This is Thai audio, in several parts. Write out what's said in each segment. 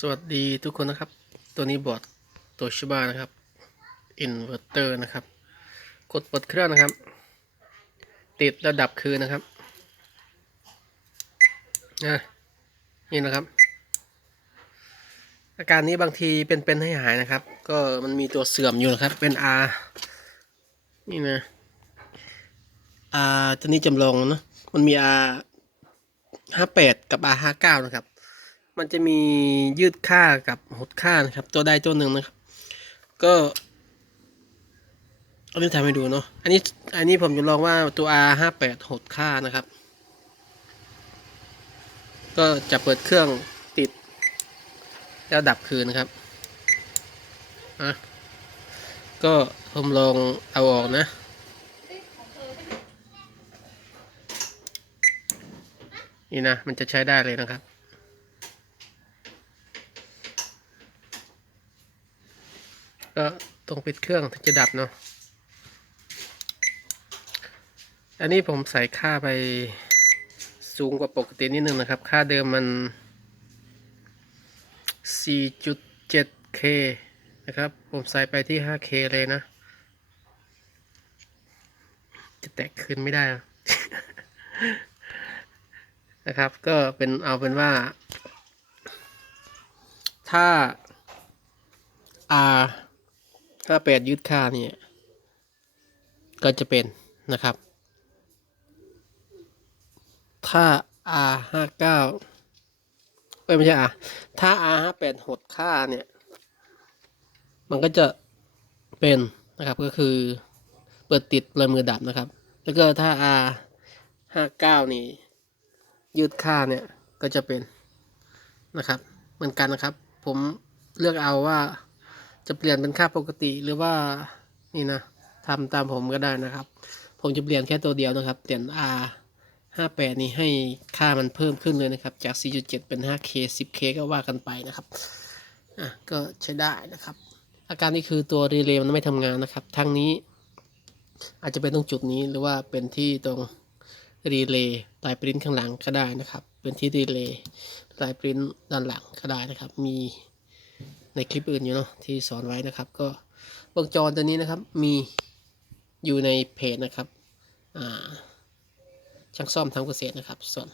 สวัสดีทุกคนนะครับ ตัวนี้บอร์ดตัวชิบานะครับอินเวอร์เตอร์นะครับ กดเปิดเครื่องนะครับ ติดระดับคืนนะครับนะนี่นะครับ อาการนี้บางทีเป็นๆให้หายนะครับ ก็มันมีตัวเสื่อมอยู่นะครับ เป็น R นี่นะ R ตัวนี้จำลองนะมันมี R 58 กับ R 59นะครับ มันจะมียืดค่ากับหดค่านะครับ ตัวใดตัวหนึ่งนะครับ ก็เอาไปทำให้ดูเนาะอันนี้อันนี้ผมจะลองว่าตัว R ห้าแปดหดค่านะครับ ก็จะเปิดเครื่องติด แล้วดับคืนนะครับอะก็ผมลองเอาออกนะนี่นะ มันจะใช้ได้เลยนะครับ ก็ต้องปิดเครื่องถึงจะดับเนาะ อันนี้ผมใส่ค่าไปสูงกว่าปกตินิดนึงนะครับ ค่าเดิมมัน 4.7K นะครับ ผมใส่ไปที่ 5K เลยนะ จะแตกคืนไม่ได้ นะนะครับ ก็เป็นเอาเป็นว่า ถ้า R ถ้าแปดยึดค่าเนี่ยก็จะเป็นนะครับ ถ้า R ห้าเก้าเอ้ไม่ใช่ R ถ้า R ห้าแปดหดค่าเนี่ย มันก็จะเป็นนะครับก็คือเปิดติดเลยมือดับนะครับ แล้วก็ถ้า R ห้าเก้านี่ยืดค่าเนี่ยก็จะเป็นนะครับ เหมือนกันนะครับ ผมเลือกเอาว่า จะเปลี่ยนเป็นค่าปกติหรือว่านี่นะทำตามผมก็ได้นะครับ ผมจะเปลี่ยนแค่ตัวเดียวนะครับ เปลี่ยน R 58 นี่ให้ค่ามันเพิ่มขึ้นเลยนะครับ จาก 4.7 เป็น 5K 10K ก็ว่ากันไปนะครับ อะ ก็ใช้ได้นะครับ อาการนี้คือตัวรีเลย์มันไม่ทำงานนะครับ ทั้งนี้ อาจจะเป็นตรงจุดนี้หรือว่าเป็นที่ตรงรีเลย์ลายปริ้นข้างหลังก็ได้นะครับ เป็นที่รีเลย์ลายปริ้นด้านหลังก็ได้นะครับ มี ในคลิปอื่นอยู่เนาะที่สอนไว้นะครับ ก็วงจรตัวนี้นะครับมีอยู่ในเพจนะครับช่างซ่อมทำเกษตรนะครับ ส่วน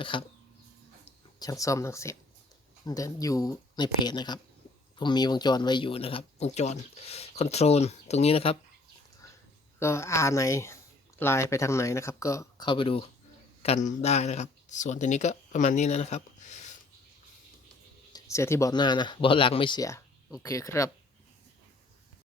นะครับ ช่างซ่อมทางเกษตรเดินอยู่ในเพจนะครับผมมีวงจรไว้อยู่นะครับ วงจรคอนโทรลตรงนี้นะครับ ก็อาไหนลายไปทางไหนนะครับ ก็เข้าไปดูกันได้นะครับ ส่วนตัวนี้ก็ประมาณนี้แล้วนะครับ เสียที่บอร์ดหน้านะบอร์ดหลังไม่เสีย โอเคครับ